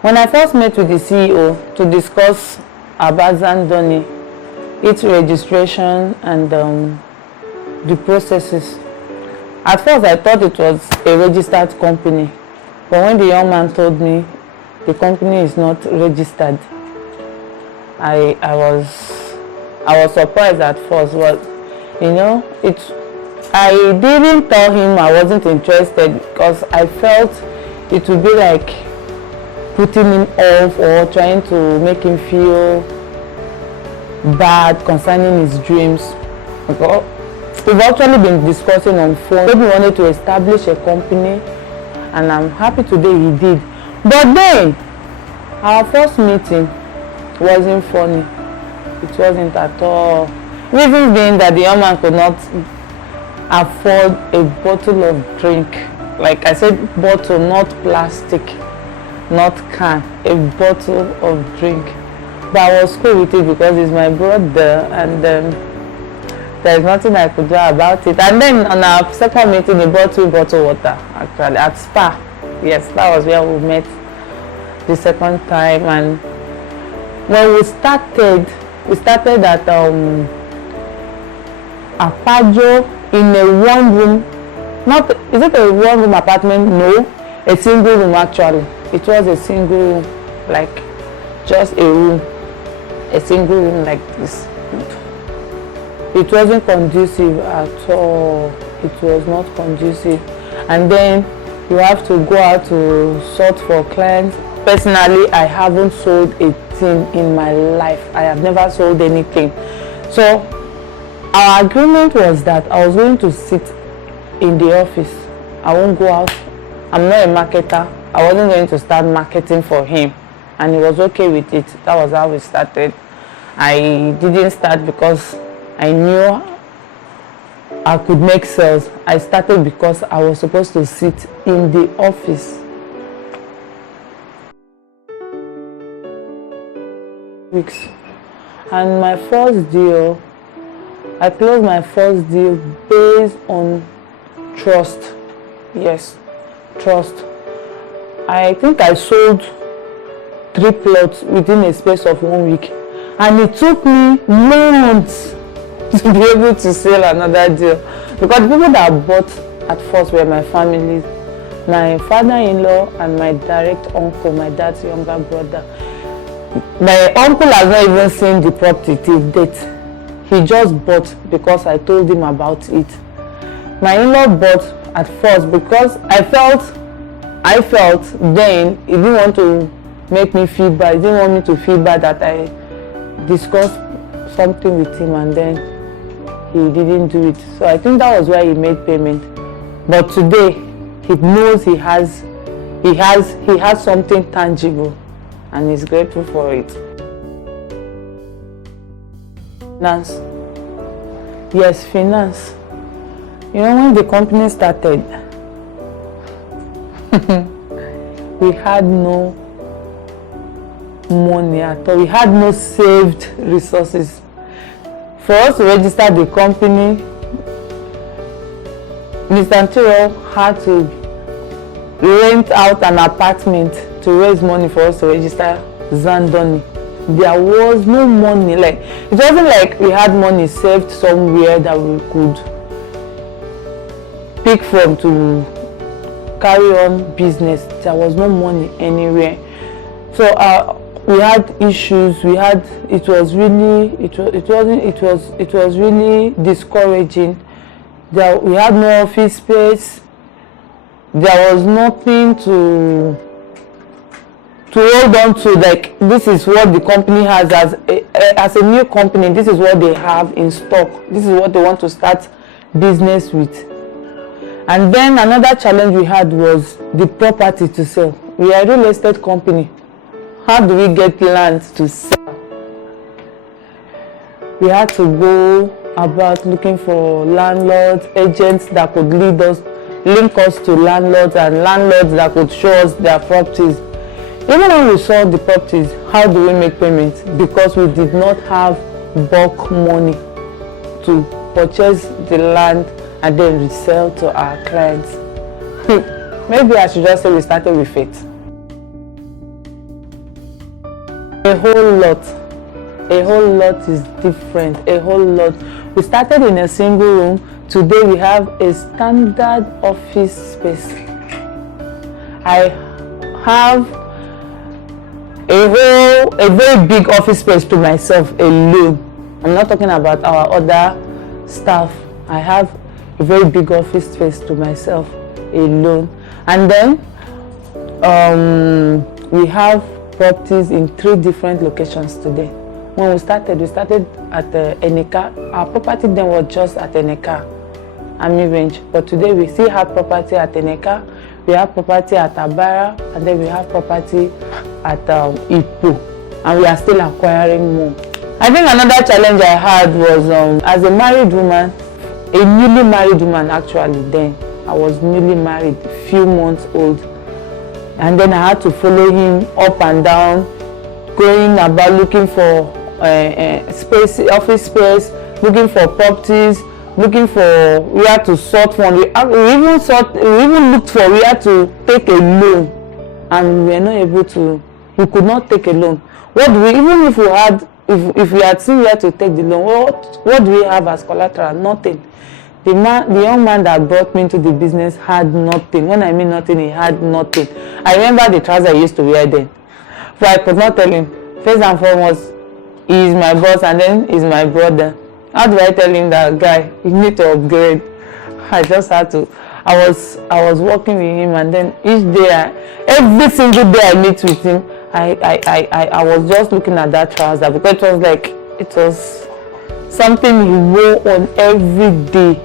When I first met with the CEO to discuss about Zandoni, its registration and the processes, at first I thought it was a registered company, but when the young man told me the company is not registered, I was surprised at first. But I didn't tell him I wasn't interested because I felt it would be like putting him off or trying to make him feel bad concerning his dreams. Because we've actually been discussing on phone. Maybe he wanted to establish a company, and I'm happy today he did. But then our first meeting wasn't funny. It wasn't at all. Reason being that the young man could not afford a bottle of drink. Like I said, bottle, not plastic, not can, a bottle of drink. But I was cool with it because he's my brother, and there's nothing I could do about it. And then on our second meeting, he bought 2 bottled water, actually, at Spa. Yes, that was where we met the second time. And when we started at Apajo in a one-room, is it a one-room apartment? No, a single room actually. It was a single room, like just a room, a single room like this. It wasn't conducive at all. It was not conducive. And then you have to go out to sort for clients. Personally, I haven't sold a thing in my life. I have never sold anything. So our agreement was that I was going to sit in the office. I won't go out. I'm not a marketer. I wasn't going to start marketing for him, and he was okay with it. That was how we started. I didn't start because I knew I could make sales. I started because I was supposed to sit in the office. Weeks. And my first deal, I closed my first deal based on trust. Yes, trust. I think I sold 3 plots within a space of 1 week, and it took me months to be able to sell another deal, because the people that bought at first were my family, my father-in-law and my direct uncle, my dad's younger brother. My uncle has not even seen the property till date. He just bought because I told him about it. My in-law bought at first because I felt then he didn't want to make me feel bad. He didn't want me to feel bad that I discussed something with him and then he didn't do it. So I think that was why he made payment. But today he knows he has something tangible, and he's grateful for it. Finance. Yes, finance. When the company started, we had no money at all. We had no saved resources. For us to register the company, Mr. Antiro had to rent out an apartment to raise money for us to register Zandoni. There was no money. It wasn't like we had money saved somewhere that we could pick from to carry on business. There was no money anywhere. So we had issues. It was really discouraging. We had no office space. There was nothing to hold on to. Like, this is what the company has as a new company. This is what they have in stock. This is what they want to start business with. And then another challenge we had was the property to sell. We are a real estate company. How do we get land to sell? We had to go about looking for landlords, agents that could link us to landlords, and landlords that could show us their properties. Even when we sold the properties, how do we make payments? Because we did not have bulk money to purchase the land and then resell to our clients. Maybe I should just say we started with faith. A whole lot is different, a whole lot. We started in a single room. Today we have a standard office space. I have a very big office space to myself alone. I'm not talking about our other staff. I have a very big office space to myself alone. And then we have properties in 3 different locations today. When we started at Eneka. Our property then was just at Eneka, Army Range. But today we still have property at Eneka, we have property at Abara, and then we have property at Ipo. And we are still acquiring more. I think another challenge I had was as a married woman, a newly married woman actually then. I was newly married, few months old. And then I had to follow him up and down, going about looking for space, office space, looking for properties, looking for where to sort from. We even looked for where to take a loan, and we were not able to. We could not take a loan. What do we, even if we had seen where to take the loan, what do we have as collateral? Nothing. The young man that brought me into the business had nothing. When I mean nothing, he had nothing. I remember the trousers I used to wear then, but I could not tell him. First and foremost, he is my boss, and then he's my brother. How do I tell him that, guy, you need to upgrade? I just had to. I was working with him, and then each day, every single day I meet with him, I was just looking at that trouser, because it was something he wore on every day.